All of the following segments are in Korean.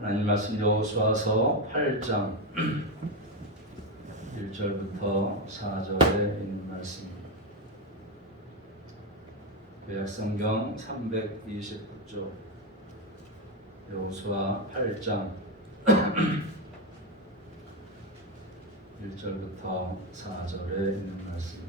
하나님 말씀 여호수아서 8장 1절부터 4절에 있는 말씀입니다. 구약성경 329쪽 여호수아 8장 1절부터 4절에 있는 말씀입니다.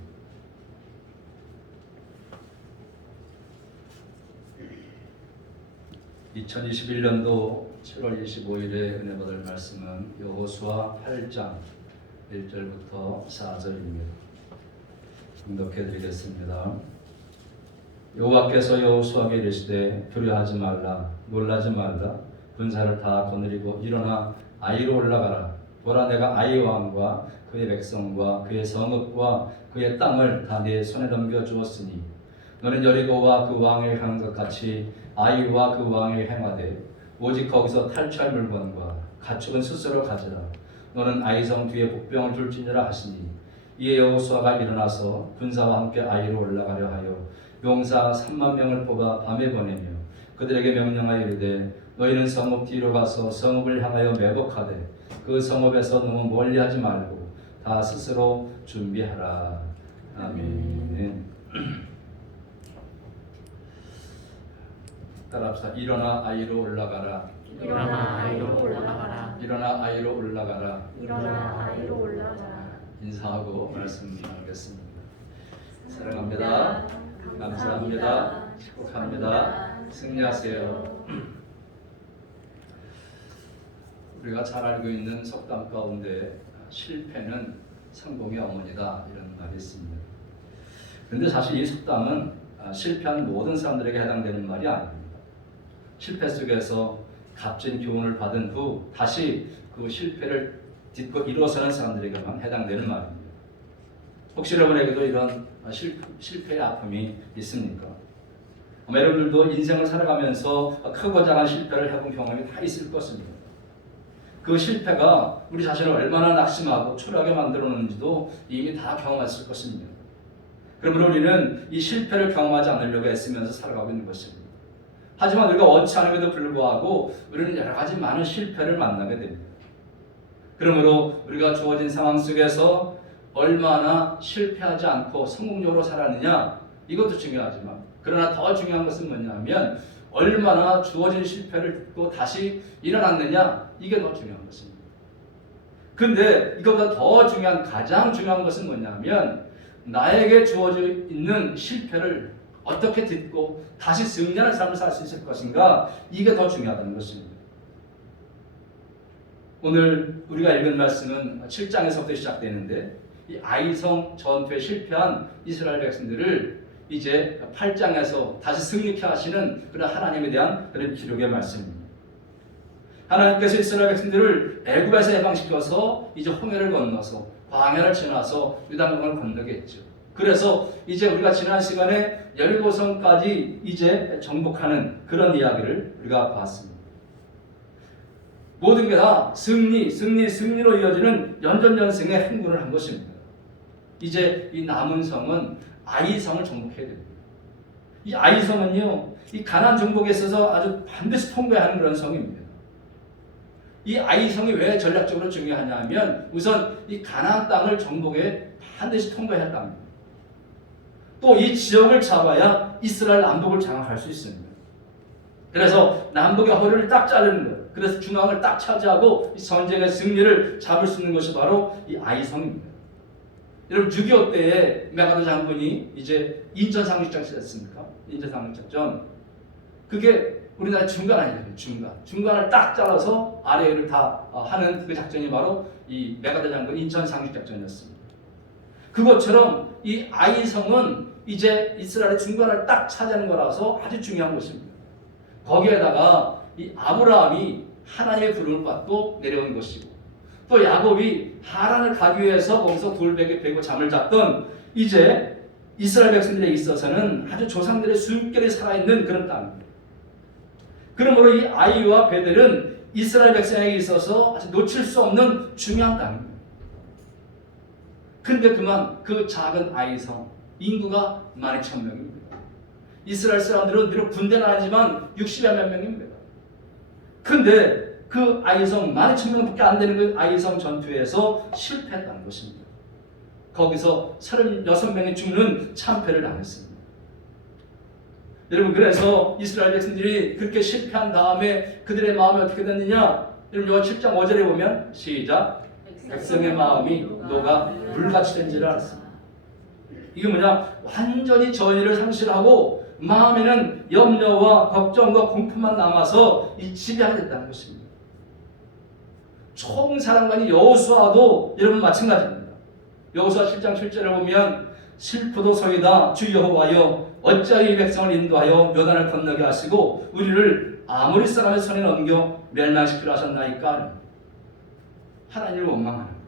2021년도 7월 25일에 은혜 받을 말씀은 여호수아 8장 1절부터 4절입니다. 봉독해 드리겠습니다. 여호와께서 여호수아에게 이르시되 두려워하지 말라 놀라지 말라 군사를 다 거느리고 일어나 아이로 올라가라. 보라 내가 아이 왕과 그의 백성과 그의 성읍과 그의 땅을 다 네 손에 넘겨 주었으니 너는 여리고와 그 왕을 행한 것 같이 아이와 그 왕을 행하되 오직 거기서 탈취할 물건과 가축은 스스로 가지라. 너는 아이성 뒤에 복병을 둘지니라 하시니 이에 여호수아가 일어나서 군사와 함께 아이로 올라가려 하여 용사 3만 명을 뽑아 밤에 보내며 그들에게 명령하여 이르되 너희는 성읍 뒤로 가서 성읍을 향하여 매복하되 그 성읍에서 너무 멀리하지 말고 다 스스로 준비하라. 아멘. 따라합시다. 일어나 아이로 올라가라. 일어나 아이로 올라가라. 일어나 아이로 올라가라. 일어나 아이로 올라가라. 인사하고 말씀 나누겠습니다. 사랑합니다. 감사합니다. 축복합니다. 승리하세요. 우리가 잘 알고 있는 속담 가운데 실패는 성공의 어머니다 이런 말이 있습니다. 그런데 사실 이 속담은 실패한 모든 사람들에게 해당되는 말이 아닙니다. 실패 속에서 값진 교훈을 받은 후 다시 그 실패를 딛고 일어서는 사람들에게만 해당되는 말입니다. 혹시 여러분에게도 이런 실패의 아픔이 있습니까? 여러분들도 인생을 살아가면서 크고 작은 실패를 해본 경험이 다 있을 것입니다. 그 실패가 우리 자신을 얼마나 낙심하고 초라하게 만들어놓는지도 이미 다 경험했을 것입니다. 그러므로 우리는 이 실패를 경험하지 않으려고 애쓰면서 살아가고 있는 것입니다. 하지만 우리가 원치 않음에도 불구하고 우리는 여러 가지 많은 실패를 만나게 됩니다. 그러므로 우리가 주어진 상황 속에서 얼마나 실패하지 않고 성공적으로 살았느냐 이것도 중요하지만 그러나 더 중요한 것은 뭐냐면 얼마나 주어진 실패를 듣고 다시 일어났느냐 이게 더 중요한 것입니다. 근데 이것보다 더 중요한 가장 중요한 것은 뭐냐면 나에게 주어져 있는 실패를 어떻게 딛고 다시 승리하는 삶을 살 수 있을 것인가 이게 더 중요하다는 것입니다. 오늘 우리가 읽은 말씀은 7장에서부터 시작되는데 이 아이성 전투에 실패한 이스라엘 백성들을 이제 8장에서 다시 승리케 하시는 그런 하나님에 대한 그런 기록의 말씀입니다. 하나님께서 이스라엘 백성들을 애굽에서 해방시켜서 이제 홍해를 건너서 광야를 지나서 요단강을 건너게 했죠. 그래서 이제 우리가 지난 시간에 여리고성까지 이제 정복하는 그런 이야기를 우리가 봤습니다. 모든 게 다 승리로 이어지는 연전연승의 행군을 한 것입니다. 이제 이 남은 성은 아이성을 정복해야 됩니다. 이 아이성은요, 이 가나안 정복에 있어서 아주 반드시 통과해야 하는 그런 성입니다. 이 아이성이 왜 전략적으로 중요하냐면 우선 이 가나안 땅을 정복에 반드시 통과해야 할 땅입니다. 또 이 지역을 잡아야 이스라엘 남북을 장악할 수 있습니다. 그래서 남북의 허리를 딱 자르는 거예요. 그래서 중앙을 딱 차지하고 이 전쟁의 승리를 잡을 수 있는 것이 바로 이 아이성입니다. 여러분 6.25 때에 메가더 장군이 이제 인천 상륙작전 했습니까? 인천 상륙작전. 그게 우리나라 중간 아니에요. 중간을 딱 잘라서 아래를 다 하는 그 작전이 바로 이 메가더 장군 인천 상륙작전이었습니다. 그것처럼 이 아이성은 이제 이스라엘의 중간을 딱 차지하는 거라서 아주 중요한 것입니다. 거기에다가 이 아브라함이 하나님의 부름을 받고 내려온 것이고 또 야곱이 하란을 가기 위해서 거기서 돌베개 베고 잠을 잤던 이제 이스라엘 백성들에 있어서는 아주 조상들의 숨결이 살아있는 그런 땅입니다. 그러므로 이 아이와 베델은 이스라엘 백성에게 있어서 아주 놓칠 수 없는 중요한 땅입니다. 근데 그만 그 작은 아이성 인구가 12,000명입니다. 이스라엘 사람들은 비록 군대는 아니지만 60여 몇 명입니다. 근데 그 아이성 12,000명밖에 안 되는 그 아이성 전투에서 실패했다는 것입니다. 거기서 36명이 죽는 참패를 당했습니다. 여러분, 그래서 이스라엘 백성들이 그렇게 실패한 다음에 그들의 마음이 어떻게 됐느냐? 여러분, 요 7장 5절에 보면 시작. 백성의 마음이 녹아 물같이 된 줄 알았습니다. 이게 뭐냐? 완전히 전의를 상실하고 마음에는 염려와 걱정과 공포만 남아서 이 지배하게 됐다는 것입니다. 총사령관이 여호수아도 여러분 마찬가지입니다. 여호수아 7장 7절에 보면 슬프도 소이다 주 여호와여 어찌하여 이 백성을 인도하여 요단을 건너게 하시고 우리를 아모리 사람의 손에 넘겨 멸망시키려 하셨나이까. 하나님을 원망하는 거예요.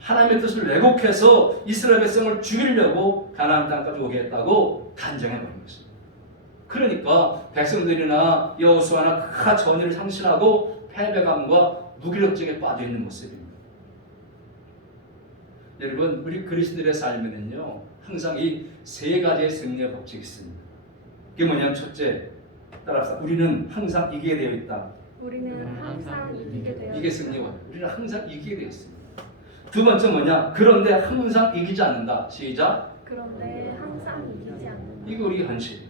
하나님의 뜻을 왜곡해서 이스라엘 백성을 죽이려고 가나안 땅까지 오게 했다고 단정해버린 것입니다. 그러니까 백성들이나 여호수아나 다 전의를 상실하고 패배감과 무기력증에 빠져있는 모습입니다. 여러분, 우리 그리스도인의 삶에는요 항상 이 세 가지의 승리의 법칙이 있습니다. 그게 뭐냐면 첫째, 따라합시다. 우리는 항상 이기게 되어 있다. 우리는 항상 이기게 되어 이게 승리원. 우리는 항상 이기게 되어 있습니다. 두 번째 뭐냐? 그런데 항상 이기지 않는다. 시작. 그런데 항상 이기지 않는다. 이거 우리 현실이에요.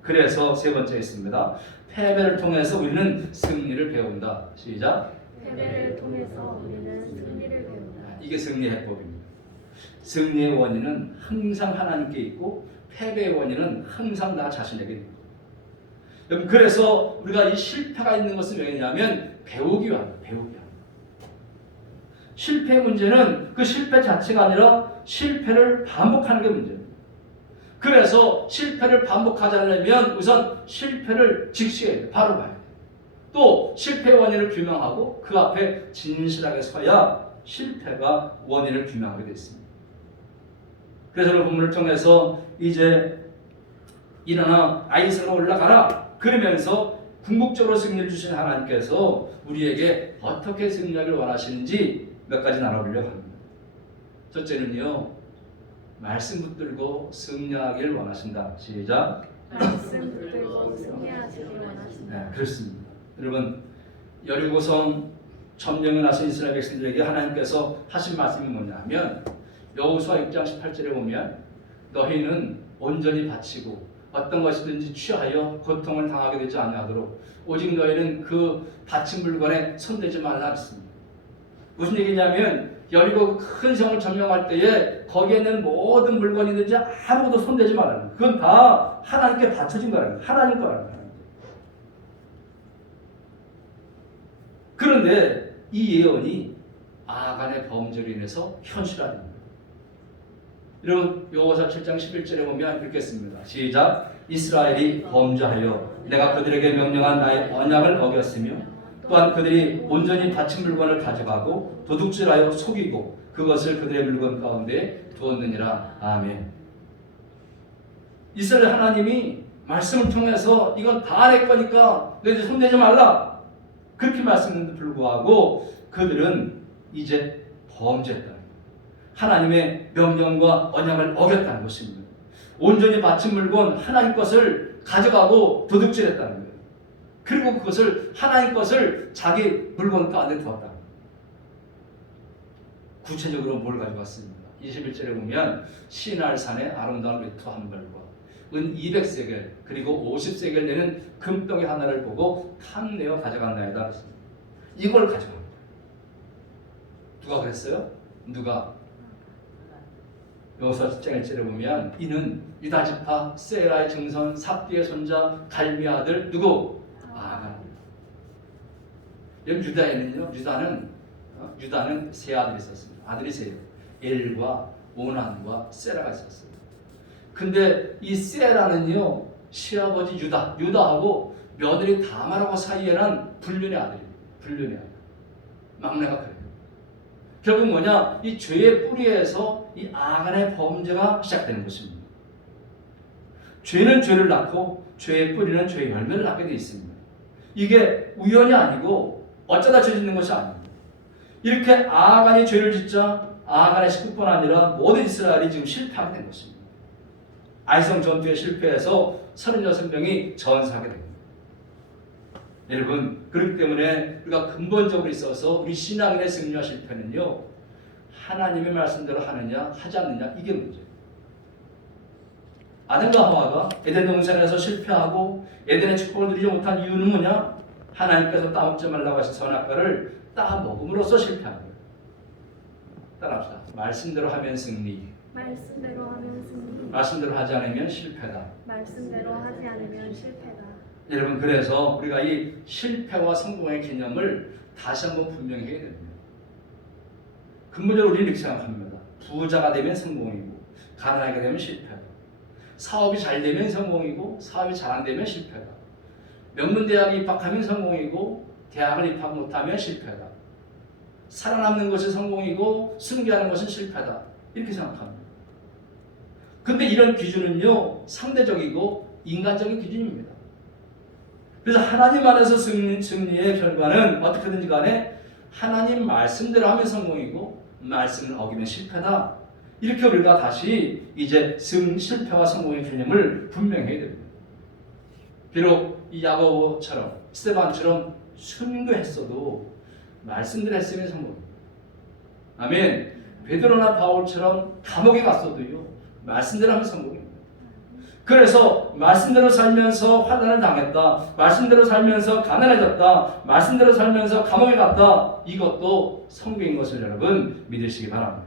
그래서 세 번째 있습니다. 패배를 통해서 우리는 승리를 배운다. 시작. 패배를 통해서 우리는 승리를 배운다. 이게 승리의 해법입니다. 승리의 원인은 항상 하나님께 있고 패배의 원인은 항상 나 자신에게 있는 거예요. 그래서 우리가 이 실패가 있는 것은 왜냐하면 배우기 위함이에요. 배우기 위함. 실패의 문제는 그 실패 자체가 아니라 실패를 반복하는 게 문제입니다. 그래서 실패를 반복하지 않으려면 우선 실패를 직시해야 돼요. 바로 봐야 돼요. 또 실패의 원인을 규명하고 그 앞에 진실하게 서야 실패가 원인을 규명하게 됐습니다. 그래서 오늘 본문을 통해서 이제 일어나 아이성으로 올라가라 그러면서 궁극적으로 승리를 주신 하나님께서 우리에게 어떻게 승리하기를 원하시는지 몇 가지 나눠보려고 합니다. 첫째는요, 말씀 붙들고 승리하기를 원하신다. 시작. 말씀 붙들고 승리하시길 원하신다. 네, 그렇습니다. 여러분, 여리고성 점령을 하신 이스라엘 백성들에게 하나님께서 하신 말씀이 뭐냐면 여호수아 6장 18절에 보면 너희는 온전히 바치고 어떤 것이든지 취하여 고통을 당하게 되지 아니하도록 오직 너희는 그 바친 물건에 손대지 말라 했습니다. 무슨 얘기냐면 여리고 큰 성을 점령할 때에 거기에 있는 모든 물건이든지 아무것도 손대지 말라는 거예요. 그건 다 하나님께 바쳐진 거라는 거예요. 하나님 거라는 거예요. 그런데 이 예언이 아간의 범죄로 인해서 현실화된 거예요. 여러분, 여호수아 7장 11절에 보면 읽겠습니다. 시작. 이스라엘이 범죄하여 내가 그들에게 명령한 나의 언약을 어겼으며 또한 그들이 온전히 바친 물건을 가져가고 도둑질하여 속이고 그것을 그들의 물건 가운데 두었느니라. 아멘. 이스라엘 하나님이 말씀을 통해서 이건 다 내 거니까 너희들 손대지 말라 그렇게 말씀했는데도 불구하고 그들은 이제 범죄했다. 하나님의 명령과 언약을 어겼다는 것입니다. 온전히 바친 물건 하나님 것을 가져가고 도둑질했다는 거예요. 그리고 그것을 하나님 것을 자기 물건 가운데 두었다. 구체적으로 뭘 가져갔습니까? 21절에 보면 시날산의 아름다운 외투 한 벌과 은 200세겔 그리고 50세겔 되는 금덩이 하나를 보고 탐내어 가져간다이다. 이걸 가져간 거예요. 누가 그랬어요? 누가? 여호수아 10장 1절에 보면 이는 유다 지파 세라의 증손 삽디의 손자 갈미의 아들 누구? 아간. 여기 유다에는요, 유다는 세 아들이 있었습니다. 아들이 세요. 엘과 오난과 세라가 있었어요. 근데 이 세라는요, 시아버지 유다하고 며느리 다말하고 사이에 난 불륜의 아들이에요. 불륜의 아들. 막내가 그래요. 결국 뭐냐? 이 죄의 뿌리에서 이 아간의 범죄가 시작되는 것입니다. 죄는 죄를 낳고 죄의 뿌리는 죄의 열매를 낳게 되어 있습니다. 이게 우연이 아니고 어쩌다 죄 짓는 것이 아닙니다. 이렇게 아간이 죄를 짓자 아간의 식구뿐 아니라 모든 이스라엘이 지금 실패하게 된 것입니다. 아이성 전투에 실패해서 36명이 전사하게 됩니다. 여러분, 그렇기 때문에 우리가 근본적으로 있어서 우리 신앙인의 승리와 실패는요, 하나님의 말씀대로 하느냐 하지 않느냐, 이게 문제예요. 아담과 하와가 에덴 동산에서 실패하고 에덴의 축복을 누리지 못한 이유는 뭐냐? 하나님께서 따먹지 말라고 하신 선악과를 따먹음으로써 실패한 거예요. 따라합시다. 말씀대로 하면 승리, 말씀대로 하면 승리, 말씀대로 하지 않으면 실패다. 말씀대로 하지 않으면 실패다. 여러분, 그래서 우리가 이 실패와 성공의 개념을 다시 한번 분명히 해야 됩니다. 근본적으로 우리는 이렇게 생각합니다. 부자가 되면 성공이고 가난하게 되면 실패다. 사업이 잘 되면 성공이고 사업이 잘 안 되면 실패다. 명문대학에 입학하면 성공이고 대학을 입학 못하면 실패다. 살아남는 것이 성공이고 승리하는 것은 실패다. 이렇게 생각합니다. 근데 이런 기준은요, 상대적이고 인간적인 기준입니다. 그래서 하나님 안에서 승리의 결과는 어떻게든지 간에 하나님 말씀대로 하면 성공이고 말씀을 어기면 실패다. 이렇게 우리가 다시 이제 실패와 성공의 개념을 분명해야 됩니다. 비록 이 야고보처럼 스데반처럼 순교했어도 말씀대로 했으면 성공입니다. 아멘. 베드로나 바울처럼 감옥에 갔어도요, 말씀대로 하면 성공입니다. 그래서 말씀대로 살면서 환난을 당했다, 말씀대로 살면서 가난해졌다, 말씀대로 살면서 감옥에 갔다, 이것도 성공인 것을 여러분 믿으시기 바랍니다.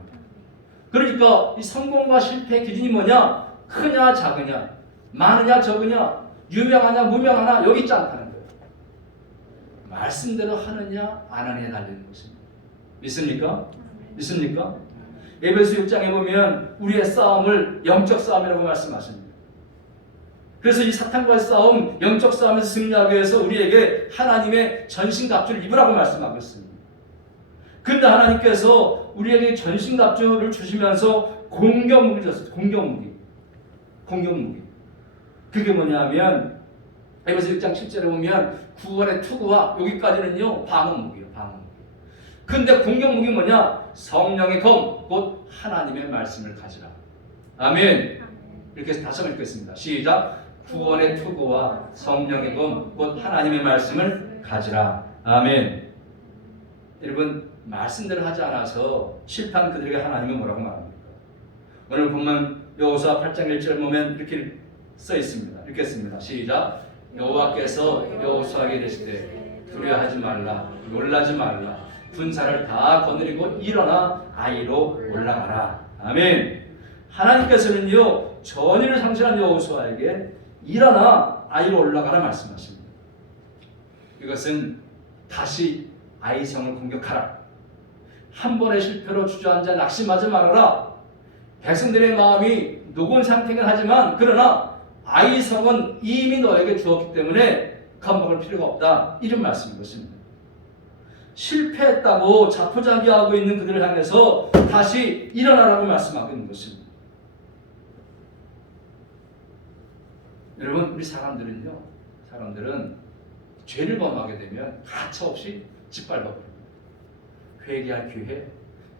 그러니까 이 성공과 실패의 기준이 뭐냐? 크냐 작으냐, 많으냐 적으냐, 유명하냐 무명하냐, 여기 있지 않다는 거예요. 말씀대로 하느냐 안 하느냐에 달리는 것입니다. 믿습니까? 믿습니까? 에베소 6장에 보면 우리의 싸움을 영적 싸움이라고 말씀하십니다. 그래서 이 사탄과의 싸움, 영적 싸움에서 승리하기 위해서 우리에게 하나님의 전신갑주를 입으라고 말씀하고 있습니다. 근데 하나님께서 우리에게 전신갑주를 주시면서 공격무기 줬어요. 공격무기. 그게 뭐냐면 에베소 6장 7절에 보면 구원의 투구와 여기까지는요, 방어무기예요. 방어무기. 근데 공격무기 뭐냐? 성령의 검, 곧 하나님의 말씀을 가지라. 아멘. 이렇게 해서 다시 한번 읽겠습니다. 시작. 구원의 투구와 성령의 검, 곧 하나님의 말씀을 가지라. 아멘. 여러분, 말씀대로 하지 않아서 실패한 그들에게 하나님은 뭐라고 말합니까? 오늘 보면 여호수아 8장 1절 보면 이렇게 써 있습니다. 읽겠습니다. 시작. 여호와께서 여호수아에게 이르시되 두려워하지 말라, 놀라지 말라, 군사를 다 거느리고 일어나 아이로 올라가라. 아멘. 하나님께서는요, 전의를 상실한 여호수아에게 일어나 아이로 올라가라 말씀하십니다. 이것은 다시 아이성을 공격하라. 한 번의 실패로 주저앉아 낙심하지 말아라. 백성들의 마음이 녹은 상태긴 하지만 그러나 아이성은 이미 너에게 주었기 때문에 겁먹을 필요가 없다. 이런 말씀인 것입니다. 실패했다고 자포자기하고 있는 그들을 향해서 다시 일어나라고 말씀하고 있는 것입니다. 여러분, 우리 사람들은 죄를 범하게 되면 가차없이 짓밟아버립니다. 회개할 기회,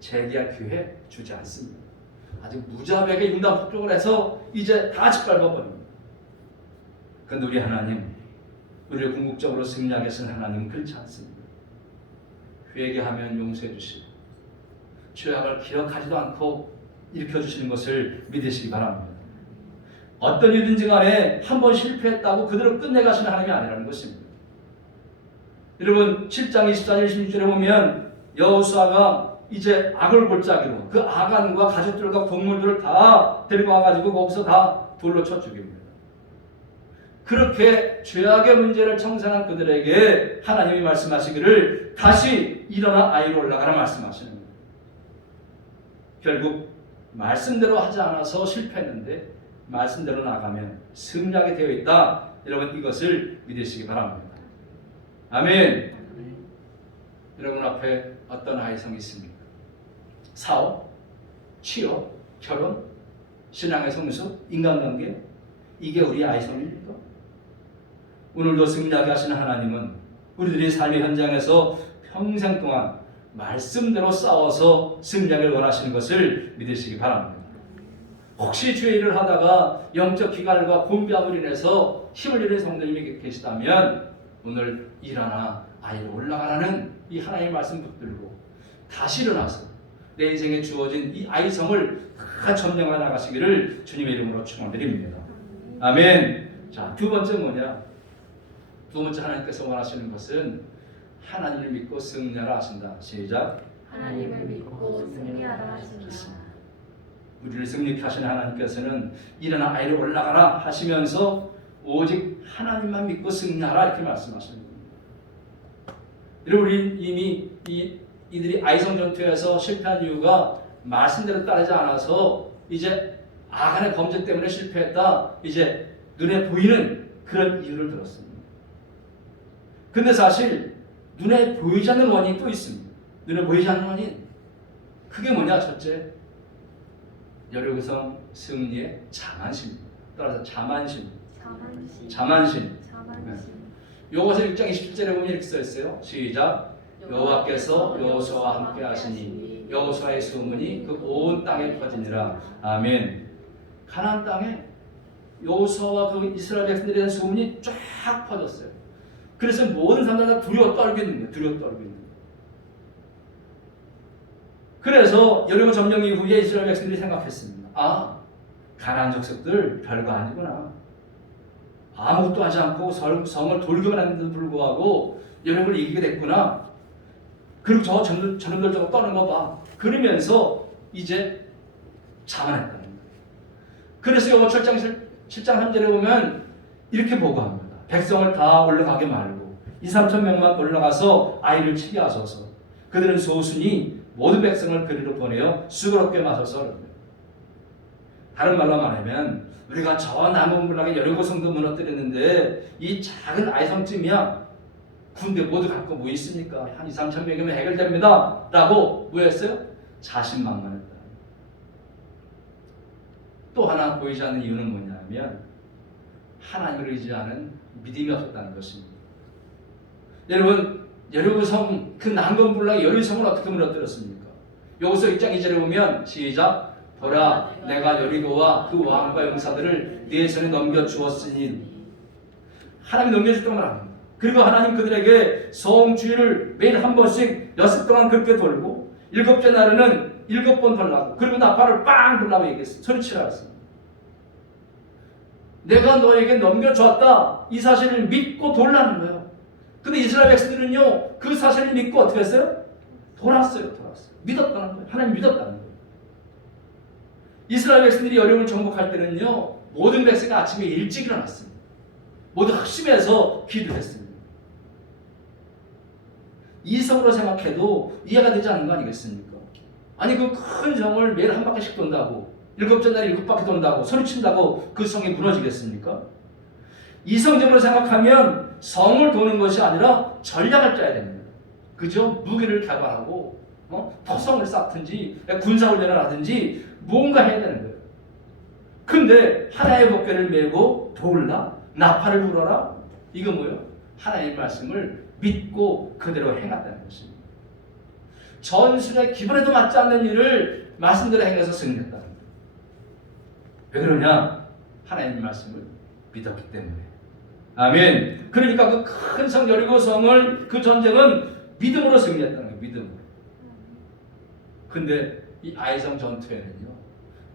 재개할 기회 주지 않습니다. 아주 무자비하게 융단폭격을 해서 이제 다 짓밟아버립니다. 그런데 우리 하나님, 우리를 궁극적으로 승리하게 하신 하나님은 그렇지 않습니다. 회개하면 용서해 주시고 죄악을 기억하지도 않고 일으켜주시는 것을 믿으시기 바랍니다. 어떤 일든지 간에 한 번 실패했다고 그대로 끝내가시는 하나님이 아니라는 것입니다. 여러분, 7장 24절 26절에 보면 여호수아가 이제 악을 골짜기로 그 아간과 가족들과 동물들을 다 데리고 와가지고 거기서 다 돌로 쳐 죽입니다. 그렇게 죄악의 문제를 청산한 그들에게 하나님이 말씀하시기를 다시 일어나 아이로 올라가라 말씀하시는 거예요. 결국 말씀대로 하지 않아서 실패했는데 말씀대로 나가면 승리하게 되어 있다. 여러분, 이것을 믿으시기 바랍니다. 아멘. 여러분 앞에 어떤 아이성이 있습니까? 사업, 취업, 결혼, 신앙의 성수, 인간관계, 이게 우리 아이성입니까? 오늘도 승리하게 하시는 하나님은 우리들이 삶의 현장에서 평생 동안 말씀대로 싸워서 승리하길 원하시는 것을 믿으시기 바랍니다. 혹시 주의 일을 하다가 영적 기갈과 곤비함으로 인해서 힘을 잃은 성도님이 계시다면 오늘 일어나 아이로 올라가라는 이 하나님의 말씀 붙들고 다시 일어나서 내 인생에 주어진 이 아이성을 다 점령해 나가시기를 주님의 이름으로 축원드립니다. 아멘. 자, 두 번째 뭐냐? 두 번째 하나님께서 원하시는 것은 하나님을 믿고 승리하라 하신다. 시작. 하나님을 믿고 승리하라 하신다. 우리를 승리케 하시는 하나님께서는 일어나 아이로 올라가라 하시면서 오직 하나님만 믿고 승리하라 이렇게 말씀하시는 겁니다. 여러분, 우리 이미 이들이 아이성 전투에서 실패한 이유가 말씀대로 따르지 않아서 이제 아간의 범죄 때문에 실패했다. 이제 눈에 보이는 그런 이유를 들었습니다. 근데 사실 눈에 보이지 않는 원인이 또 있습니다. 눈에 보이지 않는 원인. 그게 뭐냐? 첫째, 여리고성 승리의 자만심입니다. 따라서 자만심. 자만심. 요것을 1장 27절에 보면 이렇게 써 있어요. 시작. 여호와께서 여호수아와 함께 하시니 여호수아의 소문이 그 온 땅에 퍼지니라. 아멘. 가나안 땅에 여호수아와 그 이스라엘 백성들에 대한 소문이 쫙 퍼졌어요. 그래서 모든 사람들 다 두려워 떨고 있는 거예요. 두려워 떨고 있는 거예요. 그래서 여리고 점령 이후에 이스라엘 백성들이 생각했습니다. 아, 가나안 족속들 별거 아니구나. 아무것도 하지 않고 성을 돌기만 했는데도 불구하고 여러분을 이기게 됐구나. 그리고 저놈들 저거 떠는 거 봐. 그러면서 이제 자만했다는 거예요. 그래서 영어 7장 3절에 보면 이렇게 보고합니다. 백성을 다 올라가게 말고 2-3천 명만 올라가서 아이를 치게 하소서. 그들은 소순이 모든 백성을 그리로 보내어 수고롭게 맞서서. 다른 말로 말하면 우리가 저 남은불락의 여리고성도 무너뜨렸는데 이 작은 아이성쯤이야. 군대 모두 갖고 뭐 있습니까? 한 2-3천 명이면 해결됩니다. 라고 뭐였어요? 자신만만했다. 또 하나 보이지 않는 이유는 뭐냐면 하나님을 의지하는 믿음이 없었다는 것입니다. 여러분, 여리고성 그 난건불락의 여리성을 어떻게 무너뜨렸습니까? 여기서 1장 2절에 보면 시작. 보라, 내가 여리고와 그 왕과 용사들을 네 손에 넘겨주었으니. 하나님 넘겨줬던 걸 압니다. 그리고 하나님 그들에게 성 주위를 매일 한 번씩 6 동안 그렇게 돌고 7째 날에는 7번 돌라고, 그리고 나팔을 빵 불라고 얘기했어요. 소리치라 했습니다. 내가 너에게 넘겨줬다, 이 사실을 믿고 돌라는 거예요. 근데 이스라엘 백성들은요, 그 사실을 믿고 어떻게 했어요? 돌았어요. 믿었다는 거예요. 하나님 믿었다는 거예요. 이스라엘 백성들이 여리고를 정복할 때는요, 모든 백성이 아침에 일찍 일어났습니다. 모두 합심해서 기도했습니다. 이성으로 생각해도 이해가 되지 않는 거 아니겠습니까? 아니, 그 큰 성을 매일 한 바퀴씩 돈다고, 7째 날에 7바퀴 돈다고, 소리친다고 그 성이 무너지겠습니까? 이성적으로 생각하면 성을 도는 것이 아니라 전략을 짜야 됩니다. 그죠? 무기를 개발하고 토성을 쌓든지 군사훈련을 하든지 뭔가 해야 되는 거예요. 근데 하나의 법궤를 메고 돌라? 나팔을 불어라? 이거 뭐예요? 하나님의 말씀을 믿고 그대로 행했다는 것입니다. 전술의 기본에도 맞지 않는 일을 말씀대로 행해서 승리했다는 거예요. 왜 그러냐? 하나님의 말씀을 믿었기 때문에. 아멘. 그러니까 그 큰 성 여리고성을, 그 전쟁은 믿음으로 승리했다는 거예요. 믿음으로. 근데 이 아이성 전투에는요,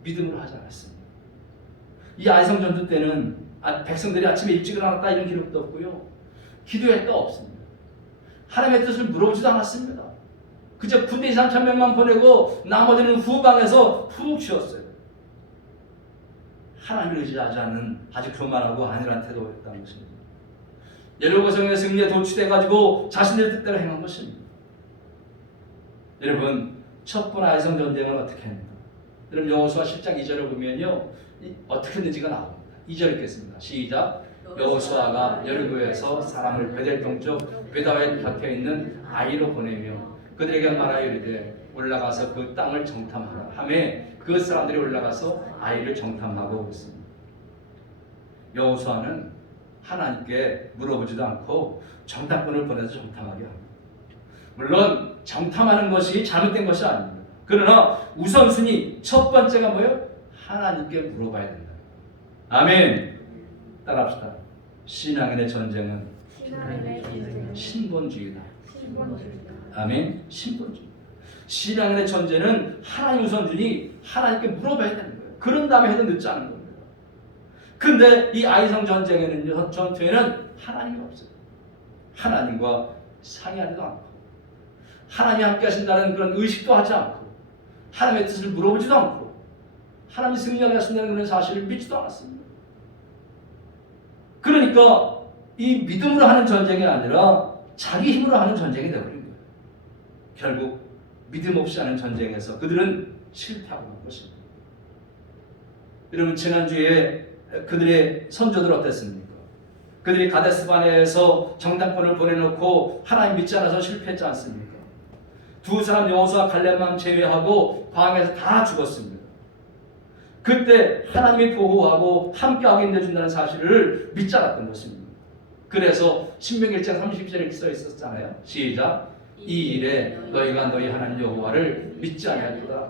믿음으로 하지 않았습니다. 이 아이성 전투 때는 백성들이 아침에 일찍 일어났다 이런 기록도 없고요, 기도했다 없습니다. 하나님의 뜻을 물어보지도 않았습니다. 그저 군대 2-3천 명만 보내고 나머지는 후방에서 푹 쉬었어요. 하나님을 의지하지 않는 아주 교만하고 안일한 태도였다는 것입니다. 여리고성의 승리에 도취돼가지고 자신의 뜻대로 행한 것입니다. 여러분, 첫 번 아이성 전쟁은 어떻게 합니까? 여러분, 여호수아 10장 2절을 보면요, 어떻게 했는지가 나옵니다. 2절 읽겠습니다. 시작. 여호수아가 여리고에서 사람을 베델 동쪽 베다와의 곁에 있는 아이로 보내며 그들에게 말하여 이르되 올라가서 그 땅을 정탐하라 하매 그 사람들이 올라가서 아이를 정탐하고 있습니다. 여호수아는 하나님께 물어보지도 않고 정탐꾼을 보내서 정탐하게 합니다. 물론 정탐하는 것이 잘못된 것이 아닙니다. 그러나 우선순위 첫 번째가 뭐예요? 하나님께 물어봐야 된다. 아멘. 따라합시다. 신앙인의 전쟁은 신앙의 전쟁은 신본주의다. 신본주의다. 아멘. 신본주의. 신앙의 전제는 하나님 우선주의, 하나님께 물어봐야 되는 거예요. 그런 다음에 해도 늦지 않은 겁니다. 근데 이 아이성 전쟁에는 전투에는 하나님이 없어요. 하나님과 상의하지도 않고 하나님이 함께 하신다는 그런 의식도 하지 않고 하나님의 뜻을 물어보지도 않고 하나님이 승리하게 하신다는 그런 사실을 믿지도 않았습니다. 그러니까 이 믿음으로 하는 전쟁이 아니라 자기 힘으로 하는 전쟁이 되어버린 거예요. 결국 믿음 없이 하는 전쟁에서 그들은 실패하고 만 것입니다. 여러분 지난주에 그들의 선조들 어땠습니까? 그들이 가데스바네에서 정탐꾼을 보내놓고 하나님 믿지 않아서 실패했지 않습니까? 두 사람 여호수아 갈렙만 제외하고 광야에서 다 죽었습니다. 그때 하나님이 보호하고 함께하게 내준다는 사실을 믿지 않았던 것입니다. 그래서 신명기 1장 30절에 이렇게 써 있었잖아요. 시작. 이 일에 너희가 너희 하나님 여호와를 믿지 아니하리로다.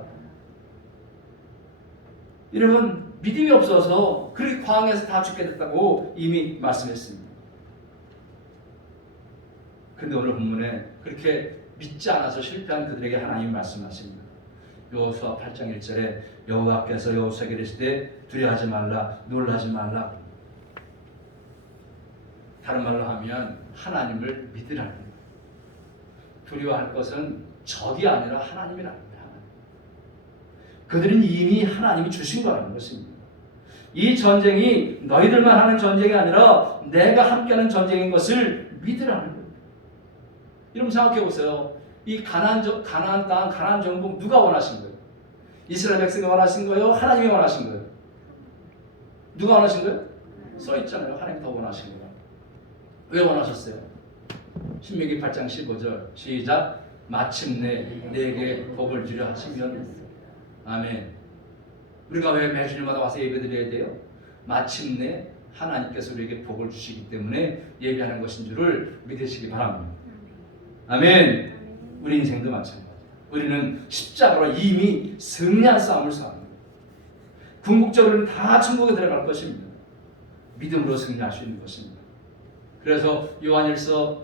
여러분 믿음이 없어서 그렇게 광야에서 다 죽게 됐다고 이미 말씀했습니다. 근데 오늘 본문에 그렇게 믿지 않아서 실패한 그들에게 하나님이 말씀하십니다. 여호수아 8장 1절에 여호와께서 여호수아에게 이르시되 두려워하지 말라 놀라지 말라. 다른 말로 하면 하나님을 믿으라는 거예요. 두려워할 것은 적이 아니라 하나님이라는 거예요. 그들은 이미 하나님이 주신 거라는 것입니다. 이 전쟁이 너희들만 하는 전쟁이 아니라 내가 함께하는 전쟁인 것을 믿으라는 거예요. 여러분 생각해 보세요. 이 가나안 땅, 가나안 정복 누가 원하신 거예요? 이스라엘 백성이 원하신 거예요? 하나님이 원하신 거예요? 누가 원하신 거예요? 써 있잖아요. 하나님 더 원하신 거예요. 왜 원하셨어요? 신명기 8장 15절 시작. 마침내 내게 복을 주려 하시면 아멘. 우리가 왜 매주일마다 와서 예배드려야 돼요? 마침내 하나님께서 우리에게 복을 주시기 때문에 예배하는 것인 줄을 믿으시기 바랍니다. 아멘. 우리 인생도 마찬가지예요. 우리는 십자가로 이미 승리한 싸움을 싸웁니다. 궁극적으로는 다 천국에 들어갈 것입니다. 믿음으로 승리할 수 있는 것입니다. 그래서 요한일서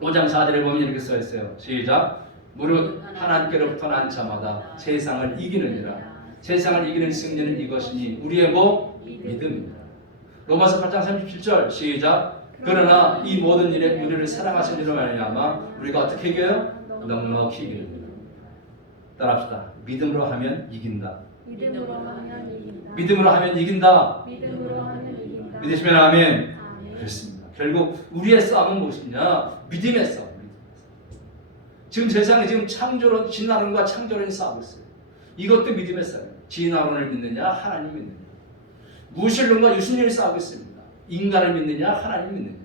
5장 4절에 보면 이렇게 써 있어요. 시작. 무릇 하나님께로부터 난 자마다 세상을 이기느니라. 세상을 이기는 승리는 이것이니 우리의 복 믿음입니다. 로마서 8장 37절 시작. 그러나 이 모든 일에 우리를 사랑하신 이로 말미암아 우리가 어떻게 이겨요? 넉넉히 이깁니다. 따라합시다. 믿음으로 하면 이긴다. 믿음으로 하면 이긴다. 믿음으로 하면 이긴다. 믿음으로 하면 이긴다. 믿으시면 아멘. 아멘. 그렇습니다. 결국 우리의 싸움은 무엇이냐? 믿음의 싸움. 지금 세상에 지금 창조론, 진화론과 창조론이 싸우고 있어요. 이것도 믿음의 싸움이에요. 진화론을 믿느냐, 하나님 믿느냐. 무신론과 유신론이 싸우고 있습니다. 인간을 믿느냐, 하나님 믿느냐.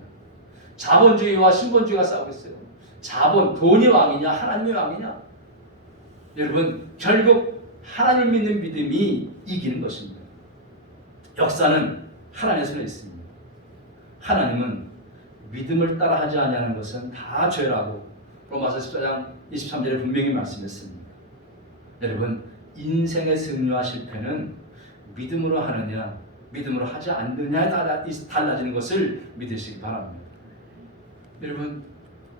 자본주의와 신본주의가 싸우고 있어요. 자본, 돈이 왕이냐, 하나님이 왕이냐. 여러분, 결국 하나님 믿는 믿음이 이기는 것입니다. 역사는 하나님의 손에 있습니다. 하나님은 믿음을 따라하지 아니하는 것은 다 죄라고 로마서 14장 23절에 분명히 말씀했습니다. 여러분, 인생의 승리와 실패는 믿음으로 하느냐 믿음으로 하지 않느냐에 달라지는 것을 믿으시기 바랍니다. 여러분,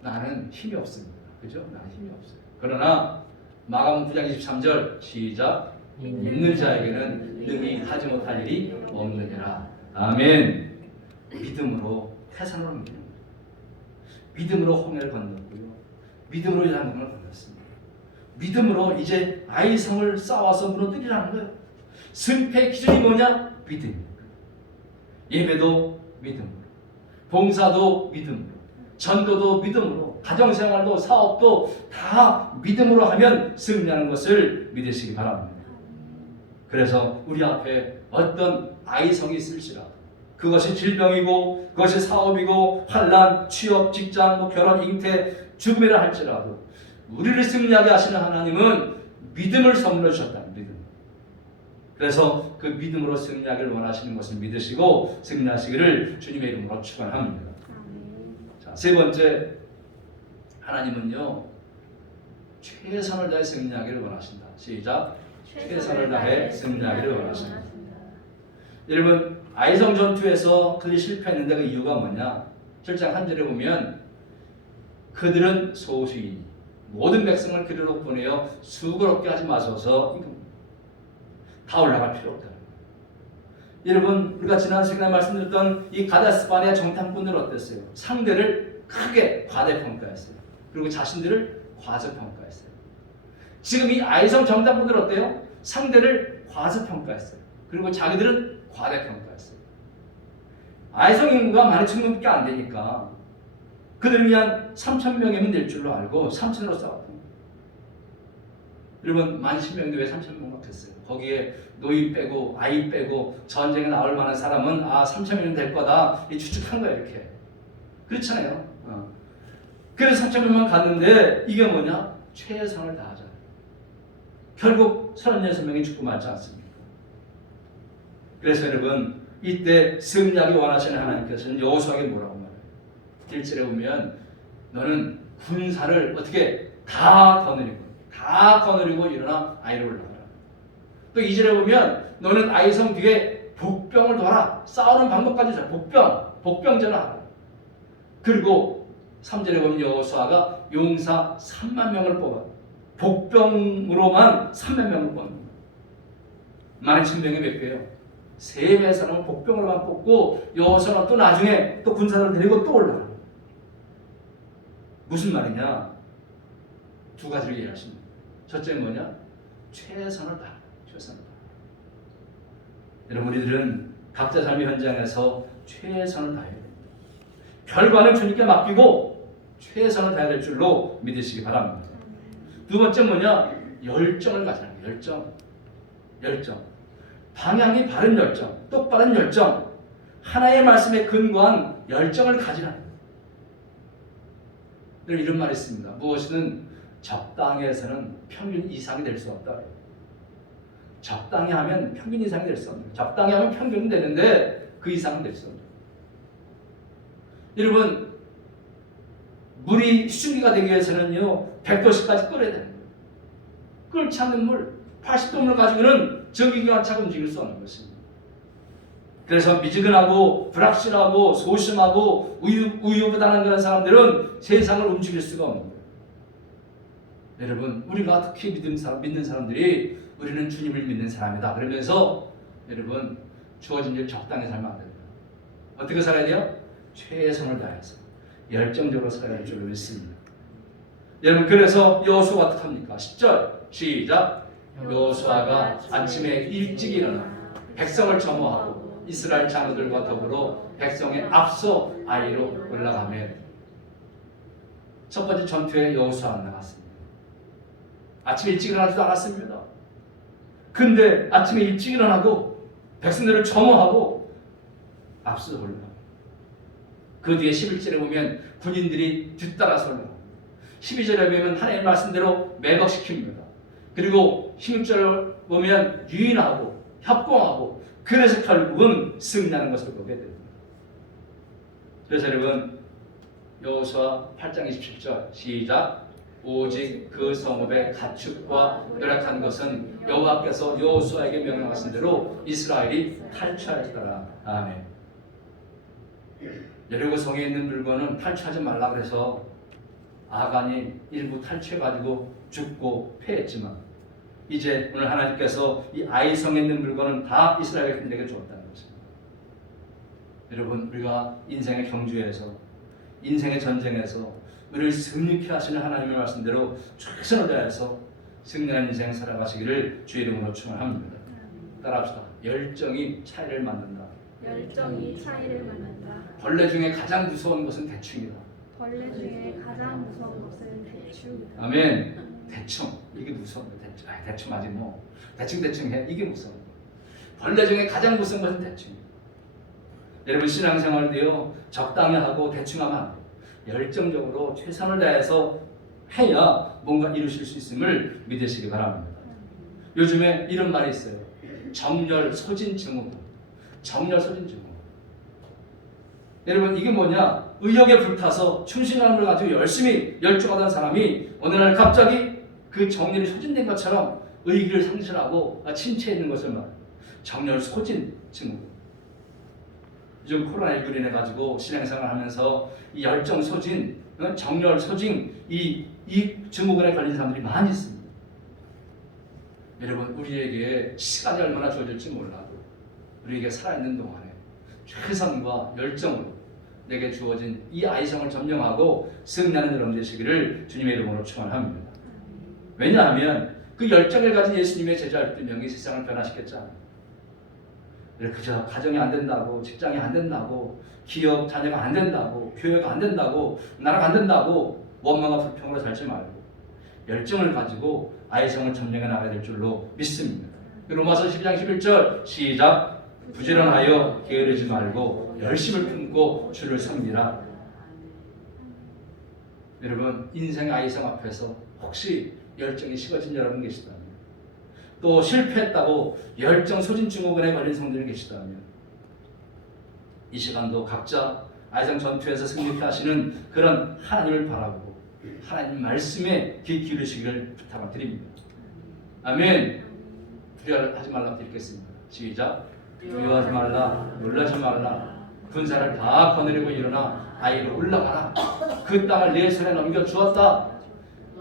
나는 힘이 없습니다. 그죠? 나는 힘이 없어요. 그러나 마가복음 9장 23절 시작. 믿는 자에게는 능히 하지 못할 일이 없느니라. 아멘. 믿음으로 태산을 옮기는 거예요. 믿음으로 홍해를 건넜고요. 믿음으로 요단강을 건넜습니다. 믿음으로 이제 아이성을 쌓아서 무너뜨리라는 거예요. 승패의 기준이 뭐냐? 믿음입니다. 예배도 믿음으로, 봉사도 믿음으로, 전도도 믿음으로, 가정생활도 사업도 다 믿음으로 하면 승리하는 것을 믿으시기 바랍니다. 그래서 우리 앞에 어떤 아이성이 있을지라도 그것이 질병이고 그것이 사업이고 환난, 취업, 직장, 결혼, 잉태, 죽음이라 할지라도 우리를 승리하게 하시는 하나님은 믿음을 선물해 주셨다는 믿음. 그래서 그 믿음으로 승리하기를 원하시는 것을 믿으시고 승리하시기를 주님의 이름으로 축원합니다. 자, 세 번째, 하나님은요 최선을 다해 승리하기를 원하신다. 시작. 최선을 다해 승리하기를 원하신다. 여러분, 아이성 전투에서 그들이 실패했는데 그 이유가 뭐냐? 7장 한 절에 보면 그들은 소수이니 모든 백성을 그리로 보내어 수고롭게 하지 마소서. 다 올라갈 필요 없다. 여러분, 우리가 지난 시간에 말씀드렸던 이 가데스바네아 정탐꾼들은 어땠어요? 상대를 크게 과대평가했어요. 그리고 자신들을 과소평가했어요. 지금 이 아이성 정탐꾼들은 어때요? 상대를 과소평가했어요. 그리고 자기들은 과대평가했어요. 아이성 인구가 12,000명밖에 안 되니까 그들이 한 3,000명이면 될 줄로 알고 3,000으로 싸웠던 거예요. 여러분, 10,000명인데 왜 3,000명밖에 됐어요? 거기에 노인 빼고 아이 빼고 전쟁에 나올 만한 사람은 3,000명 될 거다 이 추측한 거예요. 이렇게 그렇잖아요. 그래서 3,000명만 갔는데 이게 뭐냐? 최선을 다하자. 결국 36명이 죽고 말지 않습니까? 그래서 여러분, 이때 승리하기 원하시는 하나님께서는 여호수아에게 뭐라고 말해요? 1절에 보면 너는 군사를 어떻게 다 거느리고 일어나 아이로 올라가라. 또 2절에 보면 너는 아이성 뒤에 복병을 둬라. 싸우는 방법까지 줘. 복병전을 하라. 그리고 3절에 보면 여호수아가 용사 3만 명을 뽑아. 복병으로만 3만 명을 뽑는 거예요. 12,000명이 몇 개예요? 3명의 사람을 복병으로만 뽑고 여호수아는 또 나중에 또 군사를 데리고 또 올라가요. 무슨 말이냐? 두 가지를 이해하십니다. 첫째는 뭐냐? 최선을 다하라. 여러분, 우리들은 각자 삶의 현장에서 최선을 다해야 됩니다. 결과는 주님께 맡기고 최선을 다해야 될 줄로 믿으시기 바랍니다. 두 번째 뭐냐? 열정을 가지라. 열정. 방향이 바른 열정, 똑바른 열정, 하나의 말씀에 근거한 열정을 가지라. 이런 말이 있습니다. 무엇이든 적당히 해서는 평균 이상이 될 수 없다. 적당히 하면 평균 이상이 될 수 없는 거예요. 적당히 하면 평균은 되는데 그 이상은 될 수 없는 거예요. 여러분, 물이 수증기가 되기 위해서는요 100도씨까지 끓여야 되는 거예요. 끓지 않는 물 80도를 가지고는 전기기관 차고 움직일 수 없는 것입니다. 그래서 미지근하고 불확실하고 소심하고 우유부단한 그런 사람들은 세상을 움직일 수가 없는 거예요. 여러분, 우리가 특히 믿는 사람들이 우리는 주님을 믿는 사람이다 그러면서 여러분 주어진 일 적당히 살면 안 됩니다. 어떻게 살아야 돼요? 최선을 다해서 열정적으로 살아야 할 줄 믿습니다. 여러분, 그래서 여호수아가 어떻게 합니까? 10절 시작. 여호수아가 아침에 일찍 일어나 백성을 점호하고 이스라엘 장로들과 더불어 백성에 앞서 아이로 올라가며 첫 번째 전투에 여호수아가 나갔습니다. 아침에 일찍 일어나지도 않았습니다. 근데 아침에 일찍 일어나고 백성들을 점호하고 앞서 올라갑니다. 그 뒤에 11절에 보면 군인들이 뒤따라서 올라갑니다. 12절에 보면 하나님의 말씀대로 매복시킵니다. 그리고 16절을 보면 유인하고 협공하고 그래서 결국은 승리하는 것을 보게 됩니다. 그래서 여러분 여호수아 8장 27절 시작. 오직 그 성읍의 가축과 노력한 것은 여호와께서 여호수아에게 명령하신 대로 이스라엘이 탈취하였더라. 아멘. 여리고 성에 있는 물건은 탈취하지 말라 그래서 아간이 일부 탈취해가지고 죽고 패했지만 이제 오늘 하나님께서 이 아이성에 있는 물건은 다 이스라엘 백성에게 주었다는 것입니다. 여러분, 우리가 인생의 경주에서 인생의 전쟁에서 우리를 승리케 하시는 하나님의 말씀대로 최선을 다해서 승리한 인생 살아가시기를 주의 이름으로 축원합니다. 따라합시다. 열정이 차이를 만든다. 열정이 차이를 만든다. 벌레 중에 가장 무서운 것은 대충이다. 벌레 중에 가장 무서운 것은 대충이다. 아멘. 대충 이게 무서운 거. 대충 하지 뭐. 대충 해. 이게 무서운 거. 벌레 중에 가장 무서운 것은 대충. 여러분, 신앙생활도요 적당히 하고 대충 하면 안 돼요. 열정적으로 최선을 다해서 해야 뭔가 이루실 수 있음을 믿으시기 바랍니다. 요즘에 이런 말이 있어요. 정열소진증후. 여러분, 이게 뭐냐? 의욕에 불타서 충실함을 가지고 열심히 열중하던 사람이 어느 날 갑자기 그 정열이 소진된 것처럼 의기를 상실하고 침체해 있는 것을 말해요. 정열소진증후. 요즘 코로나19로 인해 가지고 신앙생활 하면서 이 열정 소진, 정열 소진 이 증후군에 걸린 사람들이 많이 있습니다. 여러분, 우리에게 시간이 얼마나 주어질지 몰라도 우리에게 살아있는 동안에 최선과 열정으로 내게 주어진 이 아이성을 점령하고 승리하는 여러분 되시기를 주님의 이름으로 축원합니다. 왜냐하면 그 열정을 가진 예수님의 제자들 두 명이 세상을 변화시켰잖아요. 그저 가정이 안 된다고, 직장이 안 된다고, 기업 자녀가 안 된다고, 교회가 안 된다고, 나라가 안 된다고 원망과 불평으로 살지 말고 열정을 가지고 아이성을 점령해 나가야 될 줄로 믿습니다. 로마서 12장 11절 시작. 부지런하여 게으르지 말고 열심을 품고 주를 섬기라. 여러분, 인생의 아이성 앞에서 혹시 열정이 식어진 여러분 계시다면, 또 실패했다고 열정 소진 증후군에 걸린 성도들이 계시다면, 이 시간도 각자 아이성 전투에서 승리케 하시는 그런 하나님을 바라보고 하나님 말씀에 귀 기울이시기를 부탁을 드립니다. 아멘. 두려워하지 말라고 드리겠습니다. 시작. 두려워하지 말라, 놀라지 말라. 군사를 다 거느리고 일어나 아이로 올라가라. 그 땅을 내 손에 넘겨주었다.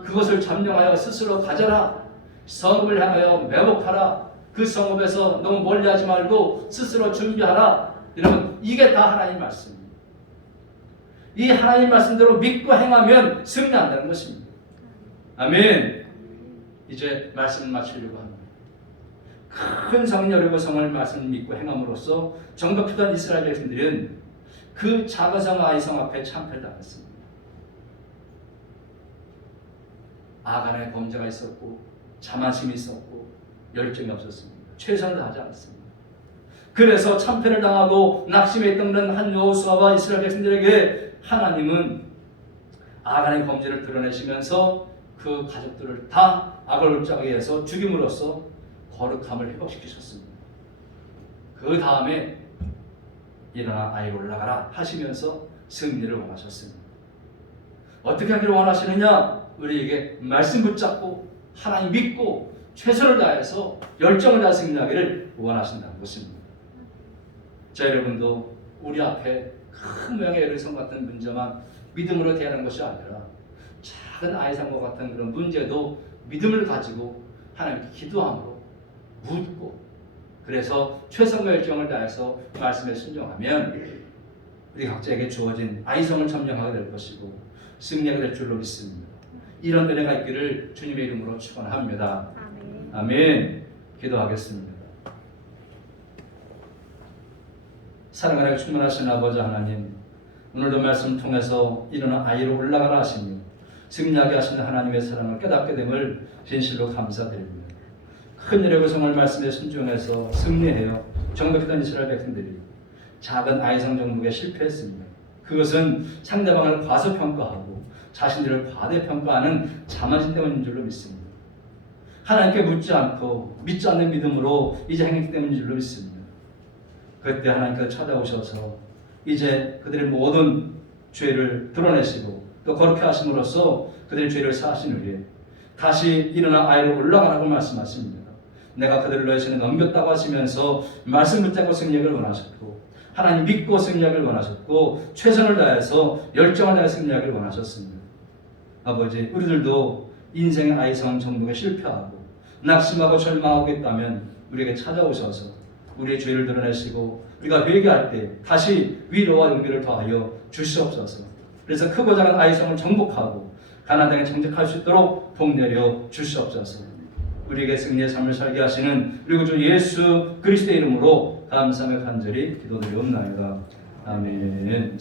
그것을 점령하여 스스로 가져라. 성읍을 향하여 매복하라. 그 성읍에서 너무 멀리하지 말고 스스로 준비하라. 여러분, 이게 다 하나님 말씀입니다. 이 하나님 말씀대로 믿고 행하면 승리한다는 것입니다. 아멘. 이제 말씀을 마치려고 합니다. 큰 성 여리고성을 말씀을 믿고 행함으로써 정복했던 이스라엘 백성들은 그 작은 성 아이성 앞에 참패를 당했습니다. 아간의 범죄가 있었고 자만심이 있었고 열정이 없었습니다. 최선을 다하지 않았습니다. 그래서 참패를 당하고 낙심에 떠는 한 여호수아와 이스라엘 백성들에게 하나님은 아간의 범죄를 드러내시면서 그 가족들을 다 악을 흡자하게 해서 죽임으로써 거룩함을 회복시키셨습니다. 그 다음에 일어나 아이로 올라가라 하시면서 승리를 원하셨습니다. 어떻게 하기를 원하시느냐? 우리에게 말씀 붙잡고 하나님 믿고 최선을 다해서 열정을 다해 승리하기를 원하신다는 것입니다. 자, 여러분도 우리 앞에 큰 모양의 여리고성 같은 문제만 믿음으로 대하는 것이 아니라 작은 아이성과 같은 그런 문제도 믿음을 가지고 하나님께 기도함으로 묻고, 그래서 최선과 열정을 다해서 말씀에 순종하면 우리 각자에게 주어진 아이성을 점령하게 될 것이고 승리하게 될 줄로 믿습니다. 이런 은혜가 있기를 주님의 이름으로 축원합니다. 아멘. 아멘. 기도하겠습니다. 사랑하는 충만하신 아버지 하나님, 오늘도 말씀 통해서 일어나 아이로 올라가라 하시며 승리하게 하시는 하나님의 사랑을 깨닫게 됨을 진실로 감사드립니다. 큰 여리고성을 말씀에 순종해서 승리하여 정복했던 이스라엘 백성들이 작은 아이성 정복에 실패했습니다. 그것은 상대방을 과소평가하고 자신들을 과대평가하는 자만심 때문인 줄로 믿습니다. 하나님께 묻지 않고 믿지 않는 믿음으로 이제 행했기 때문인 줄로 믿습니다. 그때 하나님께서 찾아오셔서 이제 그들의 모든 죄를 드러내시고 또 거룩해 하심으로써 그들의 죄를 사하신 후에 다시 일어나 아이로 올라가라고 말씀하십니다. 내가 그들을 너희 손에 넘겼다고 하시면서 말씀 붙잡고 승리하기를 원하셨고 하나님 믿고 승리하기를 원하셨고 최선을 다해서 열정을 다해 승리하기를 원하셨습니다. 아버지, 우리들도 인생의 아이성 정복에 실패하고 낙심하고 절망하고 있다면 우리에게 찾아오셔서 우리의 죄를 드러내시고 우리가 회개할 때 다시 위로와 용기를 더하여 주시옵소서. 그래서 크고 작은 아이성을 정복하고 가나안 땅에 정착할 수 있도록 복 내려 주시옵소서. 우리에게 승리의 삶을 살게 하시는 우리 주 예수 그리스도의 이름으로 감사하며 간절히 기도드리옵나이다. 아멘.